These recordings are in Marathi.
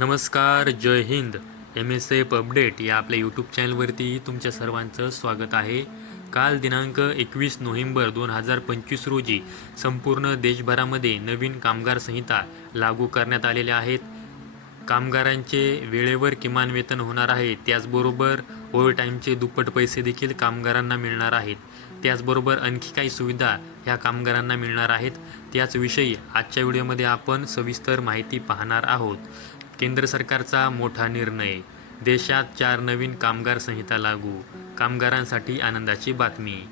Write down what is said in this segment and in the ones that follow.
नमस्कार जय Hind. M S F update या आपल्या यूट्यूब चॅनलवरती तुमच्या सर्वांचं स्वागत आहे. काल दिनांक एकवीस नोव्हेंबर दोन हजार पंचवीस रोजी संपूर्ण देशभरामध्ये नवीन कामगार संहिता लागू करण्यात आलेल्या आहेत. कामगारांचे वेळेवर किमान वेतन होणार आहे. त्याचबरोबर ओव्हर टाईमचे दुप्पट पैसे देखील कामगारांना मिळणार आहेत. त्याचबरोबर आणखी काही सुविधा ह्या कामगारांना मिळणार आहेत. त्याचविषयी आजच्या व्हिडिओमध्ये आपण सविस्तर माहिती पाहणार आहोत. केंद्र सरकारचा मोठा निर्णय. देशात चार नवीन कामगार संहिता लागू. कामगारांसाठी आनंदाची बातमी.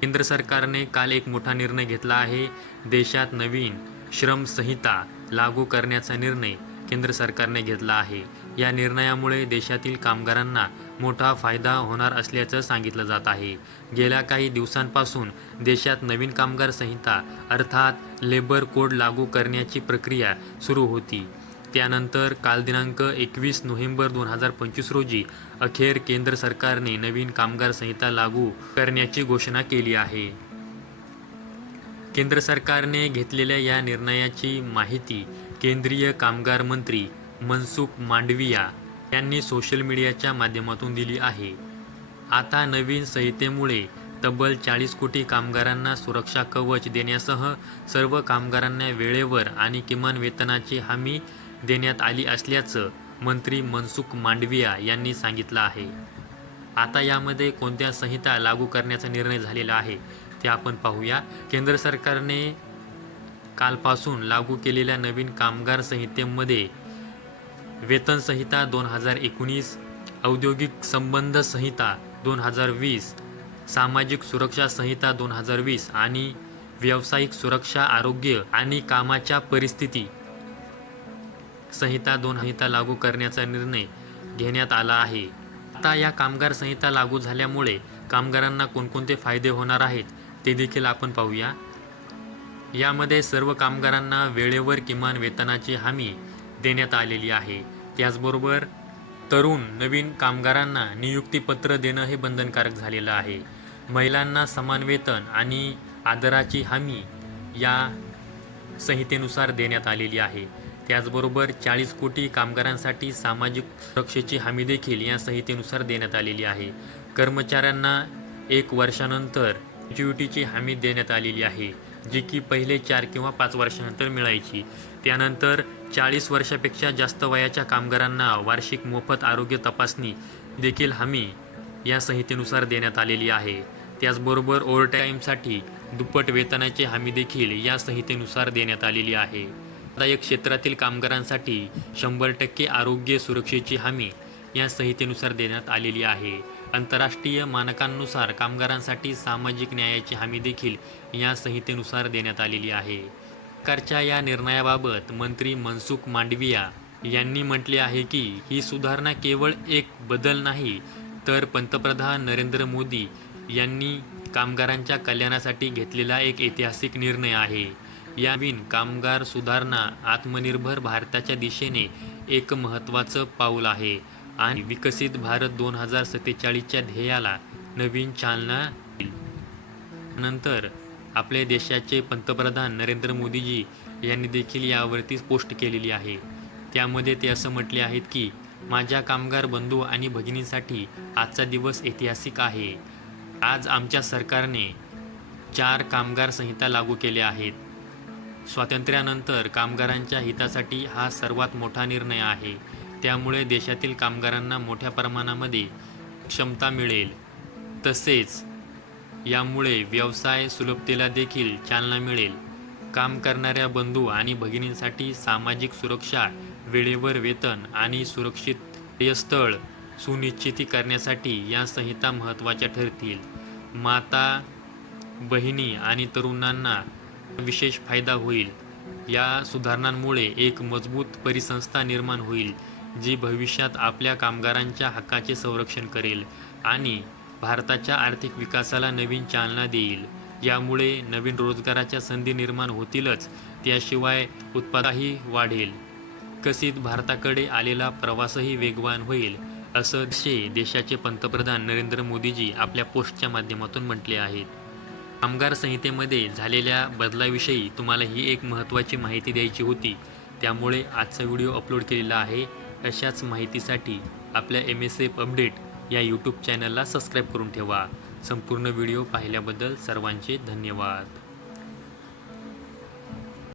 केंद्र सरकारने काल एक मोठा निर्णय घेतला आहे. देशात नवीन श्रम संहिता लागू करण्याचा निर्णय केंद्र सरकारने घेतला आहे. या निर्णयामुळे देशातील कामगारांना मोठा फायदा होणार असल्याचं सांगितलं जात आहे. गेल्या काही दिवसांपासून देशात नवीन कामगार संहिता अर्थात लेबर कोड लागू करण्याची प्रक्रिया सुरू होती. त्यानंतर काल दिनांक एकवीस नोव्हेंबर दोन हजार पंचवीस रोजी अखेर केंद्र सरकारने नवीन कामगार संहिता लागू करण्याची घोषणा केली आहे. केंद्र सरकारने घेतलेल्या या निर्णयाची माहिती केंद्रीय कामगार मंत्री मनसुख मांडविया यांनी सोशल मीडियाच्या माध्यमातून दिली आहे. आता नवीन संहितेमुळे तब्बल चाळीस कोटी कामगारांना सुरक्षा कवच देण्यासह सर्व कामगारांना वेळेवर आणि किमान वेतनाची हमी देण्यात आली असल्याचं मंत्री मनसुख मांडविया यांनी सांगितलं आहे. आता यामध्ये कोणत्या संहिता लागू करण्याचा निर्णय झालेला आहे ते आपण पाहूया. केंद्र सरकारने कालपासून लागू केलेल्या नवीन कामगार संहितेमध्ये वेतन संहिता दोन हजार एकोणीस औद्योगिक संबंध संहिता दोन हजार वीस सामाजिक सुरक्षा संहिता दोन हजार वीस आणि व्यावसायिक सुरक्षा आरोग्य आणि कामाच्या परिस्थिती संहिता दोन संहिता लागू करण्याचा निर्णय घेण्यात आला आहे. आता या कामगार संहिता लागू झाल्यामुळे कामगारांना कोणकोणते फायदे होणार आहेत ते देखील आपण पाहूया. यामध्ये सर्व कामगारांना वेळेवर किमान वेतनाची हमी देण्यात आलेली आहे. त्याचबरोबर तरुण नवीन कामगारांना नियुक्तीपत्र देणं हे बंधनकारक झालेलं आहे. महिलांना समान वेतन आणि आदराची हमी या संहितेनुसार देण्यात आलेली आहे. त्याचबरोबर चाळीस कोटी कामगारांसाठी सामाजिक सुरक्षेची हमी देखील या संहितेनुसार देण्यात आलेली आहे. कर्मचाऱ्यांना एक वर्षानंतर ग्रॅच्युइटीची हमी देण्यात आलेली आहे जी की पहिले चार किंवा पाच वर्षानंतर मिळायची. त्यानंतर चाळीस वर्षापेक्षा जास्त वयाच्या कामगारांना वार्षिक मोफत आरोग्य तपासणी देखील हमी या संहितेनुसार देण्यात आलेली आहे. त्याचबरोबर ओव्हरटाईमसाठी दुप्पट वेतनाची हमी देखील या संहितेनुसार देण्यात आलेली आहे. दायक क्षेत्रातील कामगारांसाठी शंभर टक्के आरोग्य सुरक्षेची हमी या संहितेनुसार देण्यात आलेली आहे. आंतरराष्ट्रीय मानकांनुसार कामगारांसाठी सामाजिक न्यायाची हमी देखील या संहितेनुसार देण्यात आलेली आहे. सरकारच्या या निर्णयाबाबत मंत्री मनसुख मांडविया यांनी म्हटले आहे की ही सुधारणा केवळ एक बदल नाही तर पंतप्रधान नरेंद्र मोदी यांनी कामगारांच्या कल्याणासाठी घेतलेला एक ऐतिहासिक निर्णय आहे. या कामगार सुधारणा आत्मनिर्भर भारताच्या दिशेने एक महत्त्वाचं पाऊल आहे. आणि विकसित भारत दोन हजार सत्तेचाळीसच्या ध्येयाला नवीन चालना नंतर आपल्या देशाचे पंतप्रधान नरेंद्र मोदीजी यांनी देखील यावरती पोस्ट केलेली आहे. त्यामध्ये ते असं म्हटले आहेत की माझ्या कामगार बंधू आणि भगिनींसाठी आजचा दिवस ऐतिहासिक आहे. आज आमच्या सरकारने चार कामगार संहिता लागू केल्या आहेत. स्वातंत्र्यानंतर कामगारांच्या हितासाठी हा सर्वात मोठा निर्णय आहे. त्यामुळे देशातील कामगारांना मोठ्या प्रमाणामध्ये क्षमता मिळेल. तसेच यामुळे व्यवसाय सुलभतेला देखील चालना मिळेल. काम करणाऱ्या बंधू आणि भगिनींसाठी सामाजिक सुरक्षा वेळेवर वेतन आणि सुरक्षित स्थळ सुनिश्चिती करण्यासाठी या संहिता महत्त्वाच्या ठरतील. माता बहिणी आणि तरुणांना विशेष फायदा होईल. या सुधारणांमुळे एक मजबूत परिसंस्था निर्माण होईल जी भविष्यात आपल्या कामगारांच्या हक्काचे संरक्षण करेल आणि भारताच्या आर्थिक विकासाला नवीन चालना देईल. यामुळे नवीन रोजगाराच्या संधी निर्माण होतीलच त्याशिवाय उत्पादनही वाढेल. विकसित भारताकडे आलेला प्रवासही वेगवान होईल असं शे देशाचे पंतप्रधान नरेंद्र मोदीजी आपल्या पोस्टच्या माध्यमातून म्हटले आहेत. कामगार संहितेमध्ये झालेल्या बदलाविषयी तुम्हाला ही एक महत्त्वाची माहिती द्यायची होती. त्यामुळे आजचा व्हिडिओ अपलोड केलेला आहे. अशाच माहितीसाठी आपल्या एम एस एफ अपडेट या यूट्यूब चॅनलला सबस्क्राईब करून ठेवा. संपूर्ण व्हिडिओ पाहिल्याबद्दल सर्वांचे धन्यवाद.